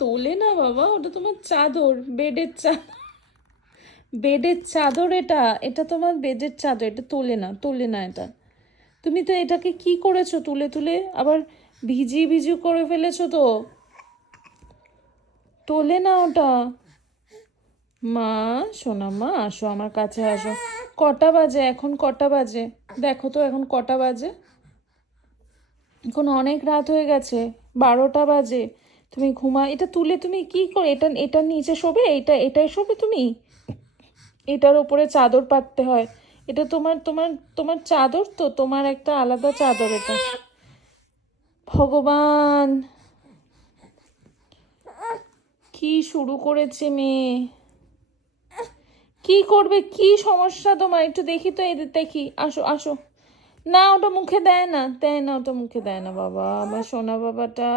তোলে না বাবা, ওটা তোমার চাদর, বেডের চাদর। বেডের চাদর এটা, এটা তোমার বেডের চাদর, এটা তোলে না, তোলে না এটা। তুমি তো এটাকে কি করেছো, তুলে তুলে আবার ভিজি ভিজু করে ফেলেছো তো। তোলে না ওটা। মা, সোনা মা, আসো আমার কাছে আসো। কটা বাজে এখন, কটা বাজে দেখো তো, এখন কটা বাজে? এখন অনেক রাত হয়ে গেছে, 12টা বাজে। তুমি ঘুমা, এটা তুলে তুমি কি করে, এটা এটার নিচে শোবে, এটাই শোবে তুমি? এটার উপরে চাদর পাততে হয়। এটা তোমার তোমার তোমার চাদর তো, তোমার একটা আলাদা চাদর এটা। ভগবান, কি শুরু করেছে মেয়ে! কি করবে, কি সমস্যা তোমার, একটু দেখি তো, এদের দেখি, আসো আসো। না ওটা মুখে দেয় না, দেয় না, ওটা মুখে দেয় না বাবা, আমার সোনা বাবাটা।